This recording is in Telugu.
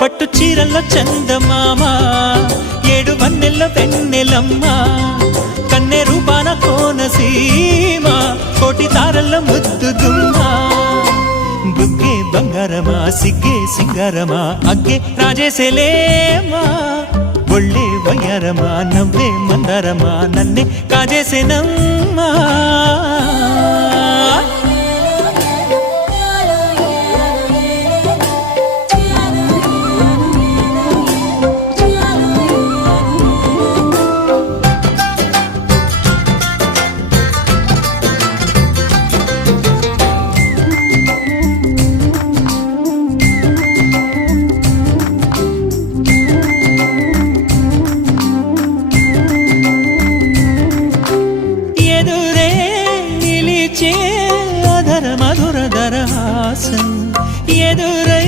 పట్టు చీరల్లో చందమామ ఏడు వన్నెల్లో వెన్నెలమ్మ కన్నె రూపాన కోనసీమ కోటి తారల్లో ముద్దు గుమ్మ బుగ్గే బంగారమా సిగ్గే సింగారమా అగ్గే రాజేసేలేమా ఒళ్ళే వయ్యారమా నవ్వే మందారమా నన్నే కాజేసేనమ్మా